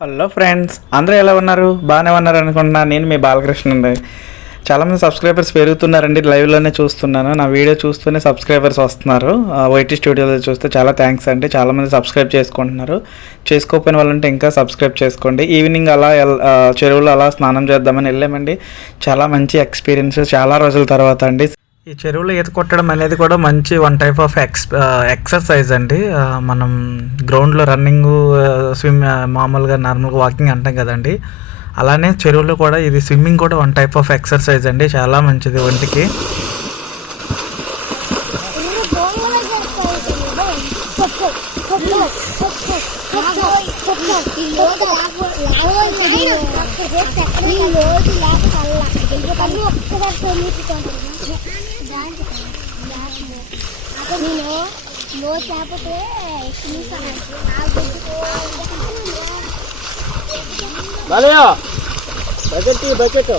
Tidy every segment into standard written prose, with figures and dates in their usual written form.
Hello friends, అందరూ ఎలా ఉన్నారు? బాగానే ఉన్నారు అనుకుంటున్నా. నేను మీ బాలకృష్ణ అండి. చాలామంది సబ్స్క్రైబర్స్ పెరుగుతున్నారండి. లైవ్లోనే చూస్తున్నాను. నా వీడియో చూస్తూనే సబ్స్క్రైబర్స్ వస్తున్నారు. వైటీ స్టూడియోలో చూస్తే చాలా థ్యాంక్స్ అండి. చాలామంది సబ్స్క్రైబ్ చేసుకుంటున్నారు. చేసుకోకపోయిన వాళ్ళంటే ఇంకా సబ్స్క్రైబ్ చేసుకోండి. ఈవినింగ్ అలా చెరువులో అలా స్నానం చేద్దామని వెళ్ళామండి. చాలా మంచి ఎక్స్పీరియన్స్, చాలా రోజుల తర్వాత అండి. ఈ చెరువులో ఈత కొట్టడం అనేది కూడా మంచి వన్ టైప్ ఆఫ్ ఎక్సర్సైజ్ అండి. మనం గ్రౌండ్లో రన్నింగ్, మామూలుగా నార్మల్గా వాకింగ్ అంటాం కదండి. అలానే చెరువులో కూడా ఇది స్విమ్మింగ్ కూడా వన్ టైప్ ఆఫ్ ఎక్సర్సైజ్ అండి. చాలా మంచిది ఒంటికి. Bucket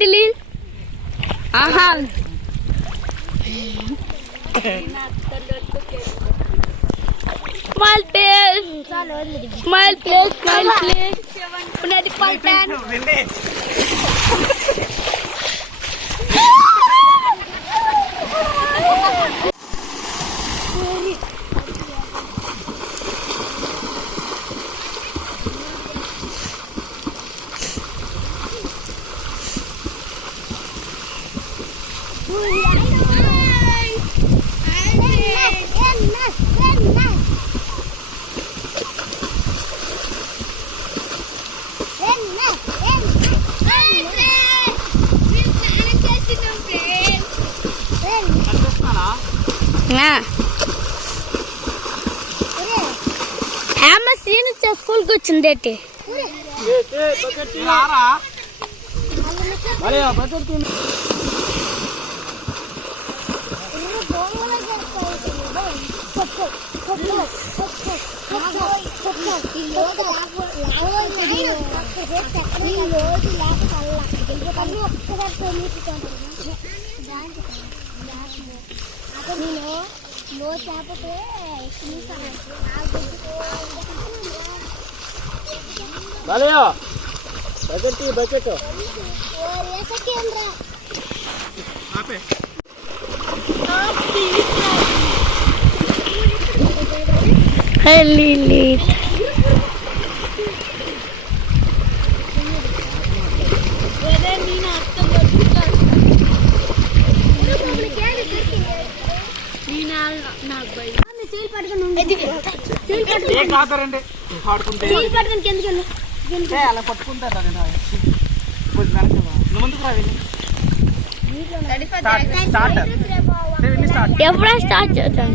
Lilith. Aha. Smile please. Smile please. Smile please. Punya di pantai. School కి వచ్చిందేటి బకెట్ Lilith. అలా పట్టుకుంటారా? ఎప్పుడా స్టార్ట్ చేద్దాం?